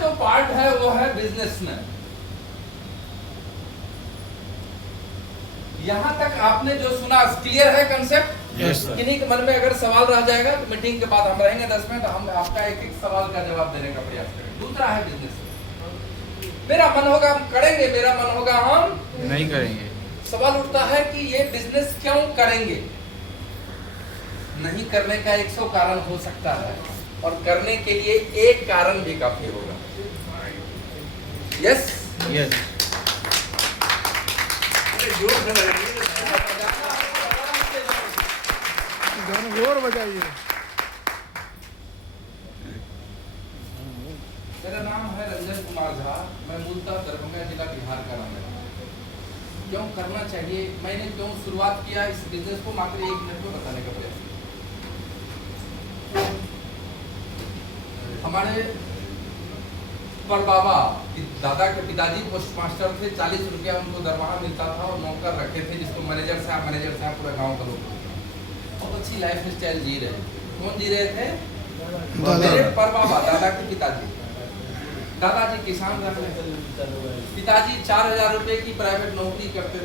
जो पार्ट है वो है बिजनेसमैन। यहां तक आपने जो सुना क्लियर है कंसेप्ट? Yes, sir. किन्हीं के मन में अगर सवाल रह जाएगा तो मीटिंग के बाद हम रहेंगे 10 मिनट, हम आपका एक एक सवाल का जवाब देने का प्रयास करेंगे। दूसरा है बिजनेस। मेरा मन होगा हम करेंगे, मेरा मन होगा हम नहीं करेंगे। सवाल उठता है कि ये बिजनेस क्यों करेंगे? नहीं करने का 100 कारण हो सकता है और करने के लिए एक कारण भी काफी होगा। Yes yes. जोर बजाइए। मेरा नाम है रंजन कुमार झा, मैं मूलतः दरभंगा जिला बिहार का रहने वाला हूं। क्यों करना चाहिए, मैंने क्यों शुरुआत किया इस बिजनेस को, मात्र 1 मिनट में बताने का प्रयास किया। हमारे परबाबा दादा के पिताजी पोस्ट मास्टर थे, 40 रुपया उनको दरमाहा मिलता था और नौकर रखे थे जिसको मैनेजर साहब पूरा गांव का लोग बहुत अच्छी लाइफ स्टाइल जी रहे। कौन जी रहे थे? मेरे परबाबा दादा के पिताजी। दादाजी किसान रहे, पिताजी 4000 रुपए की प्राइवेट नौकरी करते थे।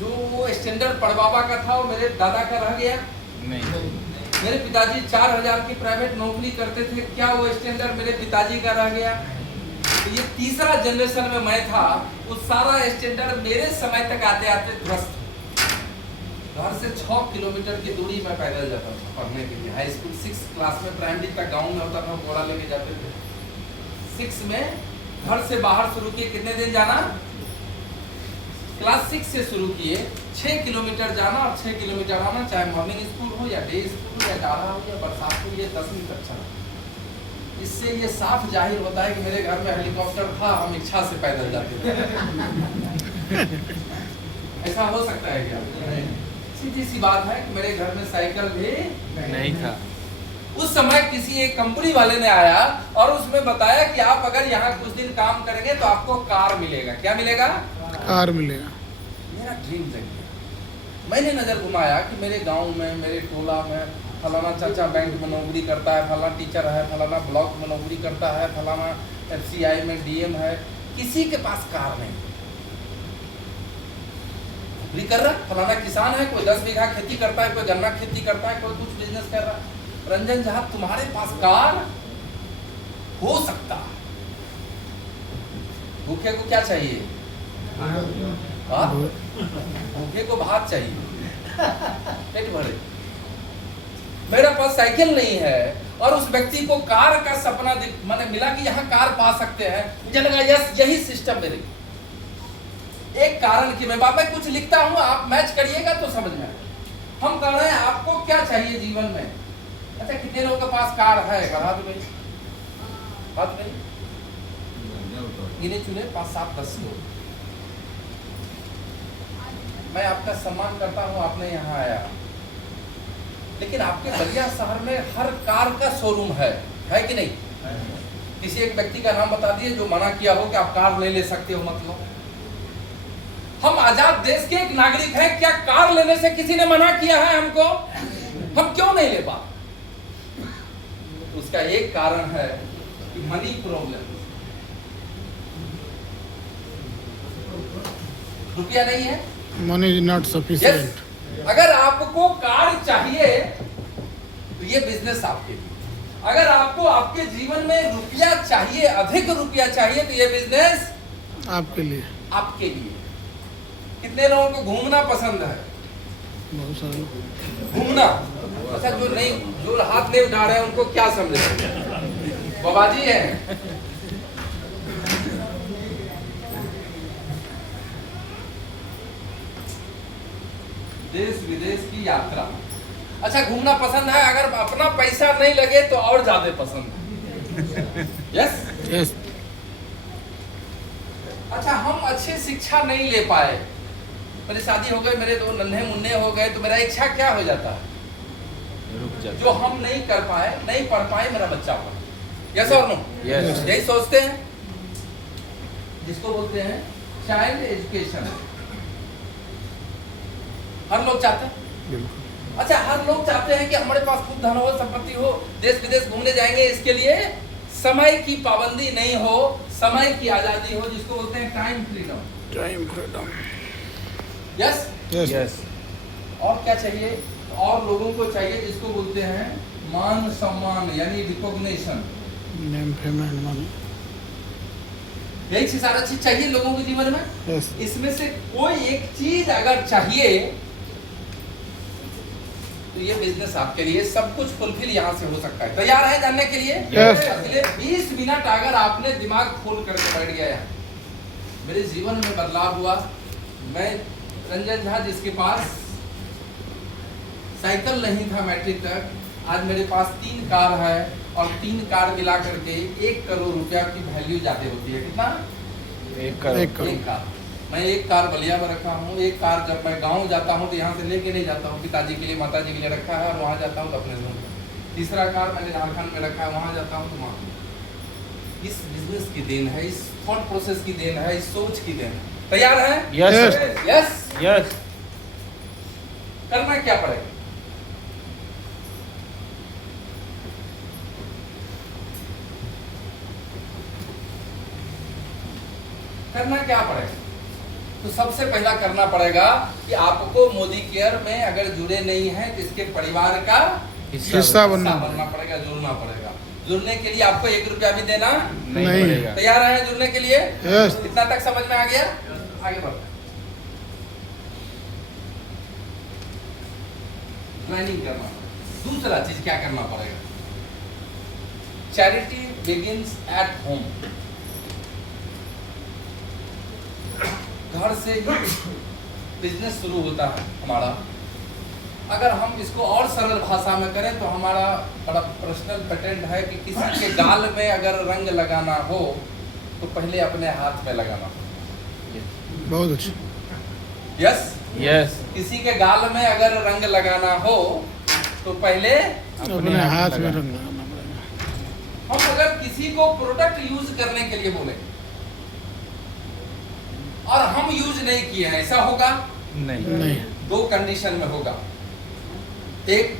जो वो स्टैंडर्ड परबाबा का था वो मेरे दादा का रह गया नहीं। मेरे पिताजी 4000 की प्राइवेट नौकरी करते थे, क्या वो स्टैंडर्ड मेरे पिताजी का रह गया? तो ये तीसरा जनरेशन में मैं था, वो सारा स्टैंडर्ड मेरे समय तक आते आते ध्वस्त। घर से 6 किलोमीटर की दूरी में पैदल जाता था पढ़ने के लिए। हाई स्कूल 6 क्लास में, प्राइमरी तक गांव में होता था, घोड़ा लेके जाते थे। 6 में घर से बाहर शुरू किए, कितने दिन जाना? क्लास 6 से शुरू किए, 6 किलोमीटर जाना और 6 किलोमीटर आना, चाहे मॉर्निंग स्कूल हो या डे स्कूल हो या डाला हो या बरसात हो या 10वीं कक्षा। इससे ये साफ जाहिर होता है कि मेरे घर में हेलीकॉप्टर था, हम इच्छा से पैदल जाते थे। ऐसा हो सकता है क्या? सीधी सी बात है कि मेरे घर में साइकिल भी नहीं था। उस समय किसी एक कंपनी वाले ने आया और उसमें बताया कि आप अगर यहाँ कुछ दिन काम करेंगे तो आपको कार मिलेगा। क्या मिलेगा? कार मिलेगा। मेरा ड्रीम जग गया। मैंने नजर घुमाया कि मेरे गांव में, मेरे टोला में फलाना चाचा बैंक में नौकरी करता है, फलाना टीचर है, फलाना ब्लॉक में नौकरी करता है, फलाना FCI में DM है, किसी के पास कार नहीं। नौकरी कर रहा, फलाना किसान है, कोई 10 बीघा खेती करता है, कोई गन्ना खेती करता है, कोई कुछ बिजनेस कर रहा है। रंजन झा, तुम्हारे पास कार हो सकता है। भूखे को क्या चाहिए? भूखे को भात चाहिए, पेट भरे। मेरे पास साइकिल नहीं है और उस व्यक्ति को कार का सपना मैंने मिला कि यहाँ कार पा सकते हैं। मुझे लगा यस, यही सिस्टम मेरे। एक कारण कि मैं बाबा कुछ लिखता हूँ, आप मैच करिएगा तो समझ में आएगा। हम कह रहे हैं आपको क्या चाहिए जीवन में? अच्छा, कितने लोगों के पास कार है? बढ़ा दो भाई, बात नहीं गिने चुने 5, 7, 10 लोग। मैं आपका सम्मान करता हूँ, आपने यहाँ आया, लेकिन आपके बलिया शहर में हर कार का शोरूम है कि नहीं? किसी एक व्यक्ति का नाम बता दिए जो मना किया हो कि आप कार नहीं ले सकते हो, मतलब हम आजाद देश के एक नागरिक हैं, क्या कार लेने से किसी ने मना किया है हमको? हम क्यों नहीं ले पाते? उसका एक कारण है कि मनी प्रॉब्लम, रुपया नहीं है, मनी इज नॉट सफिशिएंट। अगर आपको कार चाहिए तो ये बिजनेस आपके लिए। अगर आपको आपके जीवन में रुपया चाहिए, अधिक रुपया चाहिए, तो ये बिजनेस आपके लिए। आपके लिए। कितने लोगों को घूमना पसंद है? बहुत सारे। घूमना। अच्छा, जो नहीं, जो हाथ नहीं उठा रहे हैं उनको क्या समझे? बाबाजी है। देश विदेश की यात्रा। अच्छा, घूमना पसंद है, अगर अपना पैसा नहीं लगे तो और ज्यादा पसंद है। Yes yes. अच्छा, हम अच्छी शिक्षा नहीं ले पाए, मेरी शादी हो गई, मेरे 2 नन्हे मुन्ने हो गए, तो मेरा इच्छा क्या हो जाता है? रुक जा। जो हम नहीं कर पाए, नहीं पढ़ पाए, मेरा बच्चा पढ़े। यस और नो? यस। यही सोचते हैं, जिसको बोलते हैं चाइल्ड एजुकेशन। हर लोग चाहते हैं। बिल्कुल। अच्छा, हर लोग चाहते हैं कि हमारे पास खूब धन हो, संपत्ति हो, देश विदेश घूमने जाएंगे। इसके लिए समय की पाबंदी नहीं हो, समय की आजादी हो, जिसको बोलते हैं time freedom. Time freedom. Yes. Yes. Yes. और क्या चाहिए? और लोगों को चाहिए जिसको बोलते हैं मान सम्मान, यानी recognition. Name fame and money. यही सारा चीज चाहिए लोगों के जीवन में। यस। इसमें से कोई एक चीज अगर चाहिए तो ये बिजनेस आपके लिए सब कुछ फुलफिल यहाँ से हो सकता है। तैयार है जानने के लिए? Yes. अगले 20 मिनट अगर आपने दिमाग खोल करके बैठ गया है, मेरे जीवन में बदलाव हुआ। मैं रंजन झा, जिसके पास साइकिल नहीं था मैट्रिक तक, आज मेरे पास 3 कार है और 3 कार मिला करके 1 करोड़ रुपया की वैल्यू ज्यादा होती है। कितना? 1 करोड़। 1 करोड़। 1 कार। मैं 1 कार बलिया में रखा हूँ। 1 कार जब मैं गांव जाता हूँ तो यहाँ से लेके नहीं जाता हूँ, पिताजी के लिए, माताजी के लिए रखा है, और वहाँ जाता हूँ तो अपने रूम में। तीसरा कार मैंने झारखंड में रखा है, वहाँ जाता हूँ तो वहाँ। इस बिजनेस की देन है, इस थॉट प्रोसेस की देन है, इस सोच की देन है। तैयार है? यस। यस। यस। करना क्या पड़ेगा? करना क्या पड़ेगा? तो सबसे पहला करना पड़ेगा कि आपको मोदी केयर में अगर जुड़े नहीं हैं तो इसके परिवार का हिस्सा बनना पड़ेगा, जुड़ना पड़ेगा। जुड़ने के लिए आपको 1 रुपया भी देना नहीं। पड़ेगा। तैयार है जुड़ने के लिए? यस। इतना तक समझ में आ गया? आगे बढ़ते हैं। प्लानिंग करना। दूसरा चीज क्या करना पड़ेगा? Charity begins at home. घर से ही बिजनेस शुरू होता है हमारा। अगर हम इसको और सरल भाषा में करें तो हमारा बड़ा पर्सनल पेटेंट है कि किसी के गाल में अगर रंग लगाना हो तो पहले अपने हाथ में लगाना। बहुत अच्छा। यस। यस। किसी के गाल में अगर रंग लगाना हो तो पहले अपने हाथ में लगा। रंग लगाना पड़ेगा। हम अगर किसी को प्रोडक्ट यूज करने के लिए बोले और हम यूज नहीं किए हैं, ऐसा होगा? नहीं। 2 कंडीशन में होगा। एक,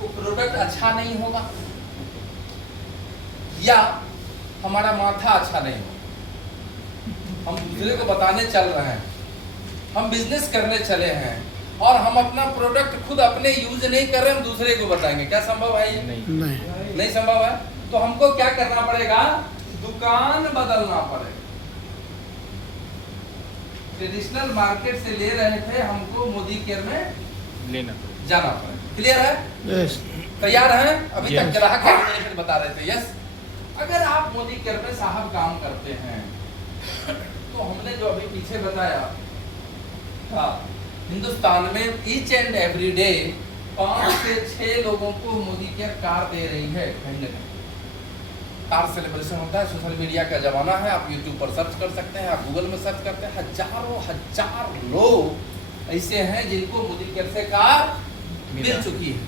वो प्रोडक्ट अच्छा नहीं होगा, या हमारा माथा अच्छा नहीं होगा। हम दूसरे को बताने चल रहे हैं, हम बिजनेस करने चले हैं और हम अपना प्रोडक्ट खुद अपने यूज नहीं कर रहे, हम दूसरे को बताएंगे। क्या संभव है ये? नहीं। नहीं संभव है। तो हमको क्या करना पड़ेगा? दुकान बदलना पड़ेगा। ट्रेडिशनल मार्केट से ले रहे थे, हमको मोदी केयर में लेना जाना पड़ेगा। क्लियर है? यस। तैयार है? अभी तक Yes. ग्राहक बेनिफिट बता रहे थे। यस। अगर आप मोदी केयर में साहब काम करते हैं तो हमने जो अभी पीछे बताया था, हिंदुस्तान में ईच एंड एवरी डे 5 से 6 लोगों को मोदी केयर कार दे रही है। कहीं ना कहीं कार सेलिब्रेशन होता है। सोशल मीडिया का जमाना है, आप यूट्यूब पर सर्च कर सकते हैं, आप गूगल में सर्च करते हैं, हजार लोग ऐसे हैं जिनको मोदी केयर से कार मिल चुकी है।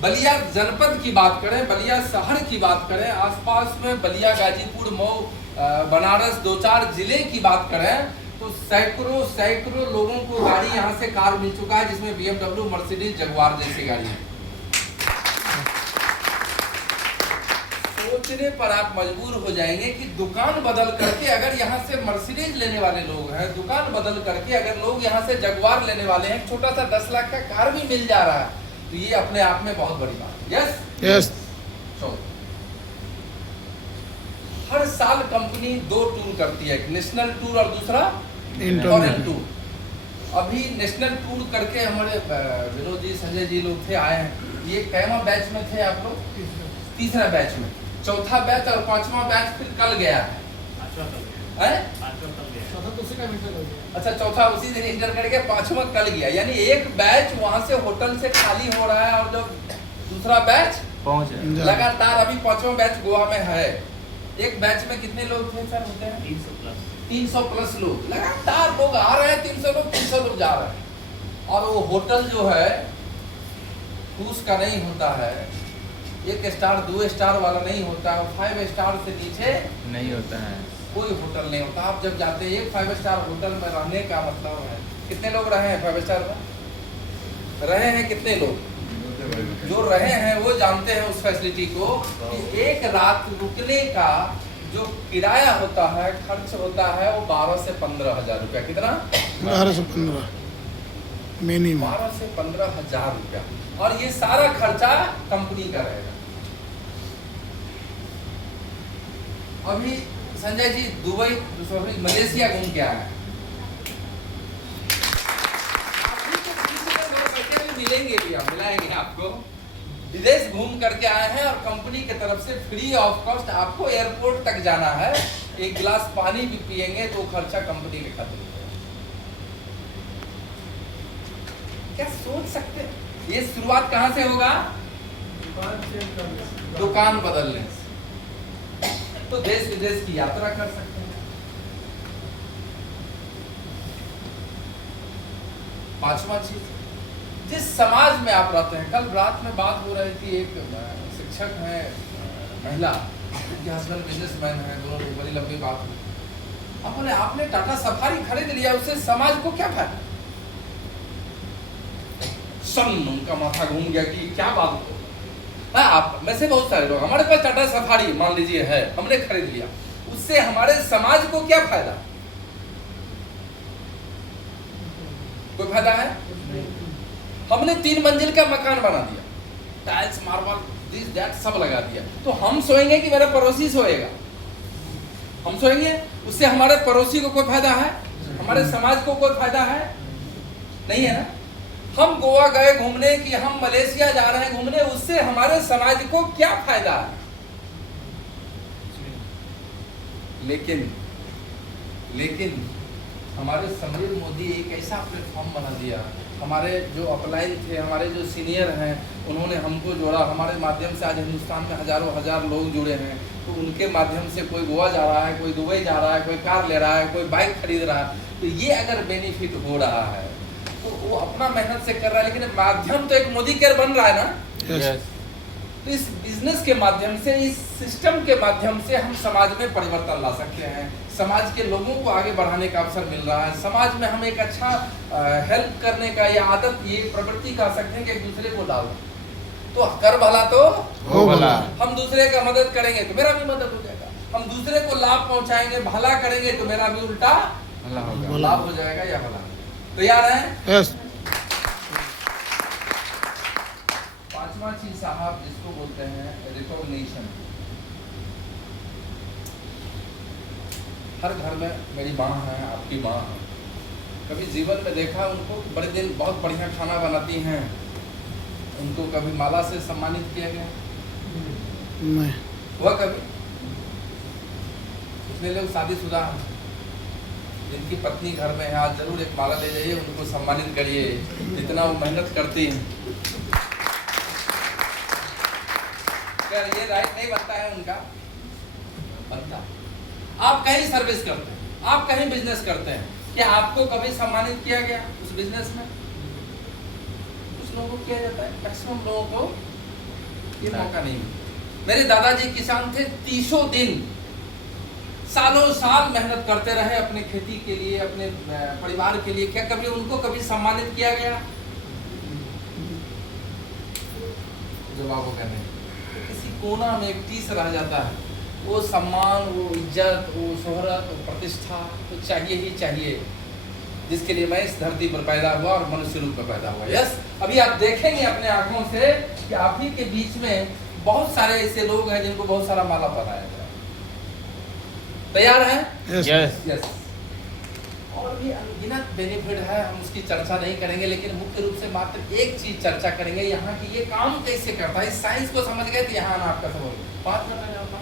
बलिया जनपद की बात करें, बलिया शहर की बात करें, आसपास में बलिया, गाजीपुर, मऊ, बनारस 2-4 जिले की बात करें तो सैकड़ों लोगों को गाड़ी यहाँ से कार मिल चुका है, जिसमें BMW, मर्सिडीज, जगुआर जैसी गाड़ी है। सोचने पर आप मजबूर हो जाएंगे कि दुकान बदल करके अगर यहाँ से मर्सिडीज लेने वाले लोग हैं, दुकान बदल करके अगर लोग यहाँ से जगुआर लेने वाले हैं, छोटा सा 10 लाख का कार भी मिल जा रहा है, तो ये अपने आप में बहुत बड़ी बात है। यस। यस। हर साल कंपनी 2 टूर करती है, एक नेशनल टूर और दूसरा इंटरनेशनल फॉरेन टूर। अभी नेशनल टूर करके हमारे विनोद जी, संजय जी लोग थे, आए हैं। ये कैमा बैच में थे आप लोग? तीसरा बैच में। चौथा बैच और 5वां बैच फिर कल गया है। अच्छा, चौथा उसी दिन इंटर करके 5वां कल गया, यानी एक बैच वहां से होटल से खाली हो रहा है और जो दूसरा बैच पहुंच रहे। लगातार अभी 5वां बैच गोवा में है। एक बैच में कितने लोग थे सर? होते हैं 300 प्लस लोग। लगातार लोग आ रहे हैं, 300 लोग जा रहे हैं। और वो होटल जो है उसका नहीं होता है, 1 स्टार 2 स्टार वाला नहीं होता है, 5 स्टार से नीचे नहीं होता है। कोई होटल नहीं होता। आप जब जाते हैं एक 5 स्टार होटल में रहने का मतलब है, कितने लोग रहे हैं 5 स्टार में? रहे हैं कितने लोग? जो रहे हैं वो जानते हैं उस फैसिलिटी को कि एक रात रुकने का जो किराया होता है, खर्च होता है, वो 12 से 15 हजार रुपया। कितना? 12 से 15 मिनिमम। 12 से 15 हजार रुपया। और ये सारा खर्चा कंपनी का रहेगा। अभी संजय जी दुबई, मलेशिया घूम के आए हैं। मिलेंगे भी, आप मिलाएंगे आपको। विदेश घूम करके आए हैं और कंपनी की तरफ से फ्री ऑफ कॉस्ट आपको एयरपोर्ट तक जाना है। एक गिलास पानी भी पिएंगे तो खर्चा कंपनी के खाते में। क्या सोच सकते हैं? ये शुरुआत कहां से होगा? दुकान बदलने से। तो देश विदेश की यात्रा कर सकते हैं। 5वां चीज, जिस समाज में आप रहते हैं। कल रात में बात हो रही थी, एक शिक्षक है महिला, उनके हस्बैंड बिजनेसमैन है, दोनों की बड़ी लंबी बात हुई। आपने टाटा सफारी खरीद लिया, उससे समाज को क्या फायदा? उनका माथा घूम गया कि क्या बात हो। आप में से बहुत सारे लोग, हमारे पास टाटा सफारी मान लीजिए है, हमने खरीद लिया, उससे हमारे समाज को क्या फायदा? कोई फायदा है? हमने 3 मंजिल का मकान बना दिया, टाइल्स, मार्बल, दिस दैट सब लगा दिया, तो हम सोएंगे कि मेरा पड़ोसी सोएगा? हम सोएंगे, उससे हमारे पड़ोसी को कोई फायदा है? हमारे समाज को कोई फायदा है? नहीं है ना। हम गोवा गए घूमने कि हम मलेशिया जा रहे हैं घूमने, उससे हमारे समाज को क्या फायदा है? लेकिन हमारे समीर मोदी एक ऐसा प्लेटफॉर्म बना दिया। हमारे जो अपलाइन थे, हमारे जो सीनियर हैं, उन्होंने हमको जोड़ा। हमारे माध्यम से आज हिंदुस्तान में हजारों हजार लोग जुड़े हैं। तो उनके माध्यम से कोई गोवा जा रहा है, कोई दुबई जा रहा है, कोई कार ले रहा है, कोई बाइक खरीद रहा है। तो ये अगर बेनिफिट हो रहा है तो वो अपना मेहनत से कर रहा है, लेकिन माध्यम तो एक मोदी केयर बन रहा है ना। यस। तो इस बिजनेस के माध्यम से, इस सिस्टम के माध्यम से हम समाज में परिवर्तन ला सकते हैं। समाज के लोगों को आगे बढ़ाने का अवसर मिल रहा है। समाज में हम एक अच्छा हेल्प करने का या आदत, ये प्रवृत्ति कह सकते हैं कि एक दूसरे को डाल, तो कर भला तो हो भला। हम दूसरे का मदद करेंगे तो मेरा भी मदद हो जाएगा। हम दूसरे को लाभ पहुंचाएंगे, भला करेंगे तो मेरा भी उल्टा लाभ हो जाएगा या भला। तैयार हैं? यस। 5वां चीज साहब, जिसको बोलते हैं रिकॉग्निशन। हर घर में मेरी माँ है, आपकी माँ है, कभी जीवन में देखा उनको बड़े दिन बहुत बढ़िया खाना बनाती हैं, उनको कभी माला से सम्मानित किया गया? नहीं। हुआ कभी? कितने लोग शादीशुदा हैं जिनकी पत्नी घर में है, आज जरूर एक माला ले जाइए, उनको सम्मानित करिए, इतना वो मेहनत करती हैं। क्या ये राइट नहीं बनता है उनका? बनता। आप कहीं सर्विस करते हैं, आप कहीं बिजनेस करते हैं, क्या आपको कभी सम्मानित किया गया उस बिजनेस में? कुछ लोगों को किया जाता है, मैक्सिमम लोगों को ये मौका नहीं मिलता। मेरे दादाजी किसान थे, 30 दिन सालों साल मेहनत करते रहे अपने खेती के लिए, अपने परिवार के लिए। क्या कभी उनको कभी सम्मानित किया गया? जवाब होगा नहीं। तो किसी कोना में एक टीस रह जाता है। वो सम्मान, वो इज्जत, वो शोहरत, वो प्रतिष्ठा तो चाहिए ही चाहिए, जिसके लिए मैं इस धरती पर पैदा हुआ और मनुष्य रूप में पैदा हुआ। यस। अभी आप देखेंगे अपने आंखों से कि आप ही के बीच में बहुत सारे ऐसे लोग हैं जिनको बहुत सारा माला पहनाया गया। तैयार हैं? यस। यस। और भी अनगिनत बेनिफिट है, हम उसकी चर्चा नहीं करेंगे, लेकिन मुख्य रूप से मात्र एक चीज चर्चा करेंगे, यहाँ की ये काम कैसे करता है। इस साइंस को समझ गए तो यहाँ आपका सब 5 मिनट में जाऊँगा।